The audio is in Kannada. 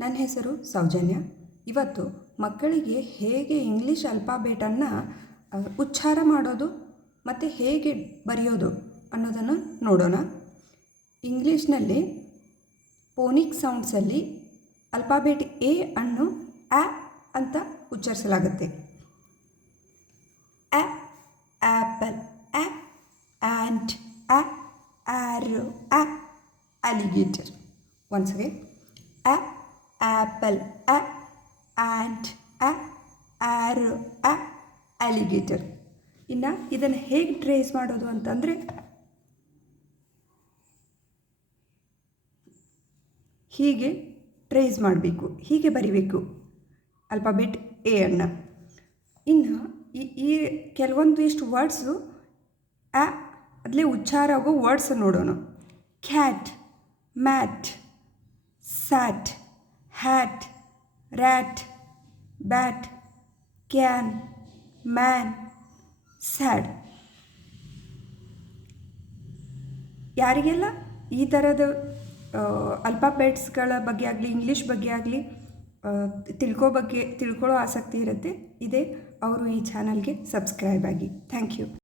ನನ್ನ ಹೆಸರು ಸೌಜನ್ಯ. ಇವತ್ತು ಮಕ್ಕಳಿಗೆ ಹೇಗೆ ಇಂಗ್ಲೀಷ್ ಅಲ್ಫಾಬೆಟನ್ನು ಉಚ್ಚಾರ ಮಾಡೋದು ಮತ್ತು ಹೇಗೆ ಬರೆಯೋದು ಅನ್ನೋದನ್ನು ನೋಡೋಣ. ಇಂಗ್ಲೀಷ್ನಲ್ಲಿ ಫೋನಿಕ್ ಸೌಂಡ್ಸಲ್ಲಿ ಅಲ್ಫಾಬೆಟ್ ಎ ಅನ್ನು ಆ ಅಂತ ಉಚ್ಚರಿಸಲಾಗುತ್ತೆ. ಆ ಆ್ಯಪಲ್, ಆ ಆ್ಯಂಟ್, ಆ ಆರೋ, ಆ ಅಲಿಗೇಟರ್. ಒನ್ಸ್ ಅಗೇನ್, ಆ ಆ್ಯಪಲ್, ಆ ಆ್ಯಂಟ್, ಆ ಆರೋ, ಆ ಅಲಿಗೇಟರ್. ಇನ್ನು ಇದನ್ನು ಹೇಗೆ ಟ್ರೇಸ್ ಮಾಡೋದು ಅಂತಂದರೆ, ಹೀಗೆ ಟ್ರೇಸ್ ಮಾಡಬೇಕು, ಹೀಗೆ ಬರಿಬೇಕು ಅಲ್ಫಾಬೆಟ್ ಎ ಅನ್ನು. ಇನ್ನು ಈ ಕೆಲವೊಂದಿಷ್ಟು ವರ್ಡ್ಸು ಆ ಅದಲೇ ಉಚ್ಚಾರ ಆಗೋ ವರ್ಡ್ಸ್ ನೋಡೋಣ. Cat, mat, sat, hat, rat, bat, can, man, sad. ಯಾರಿಗೆಲ್ಲ ಈ ಥರದ ಅಲ್ಫಾಬೆಟ್ಸ್ಗಳ ಬಗ್ಗೆ ಆಗಲಿ ಇಂಗ್ಲೀಷ್ ಬಗ್ಗೆ ಆಗಲಿ ತಿಳ್ಕೊಳ್ಳೋ ಆಸಕ್ತಿ ಇರುತ್ತೆ, ಅವರು ಈ ಚಾನಲ್ಗೆ ಸಬ್ಸ್ಕ್ರೈಬ್ ಆಗಿ. Thank you.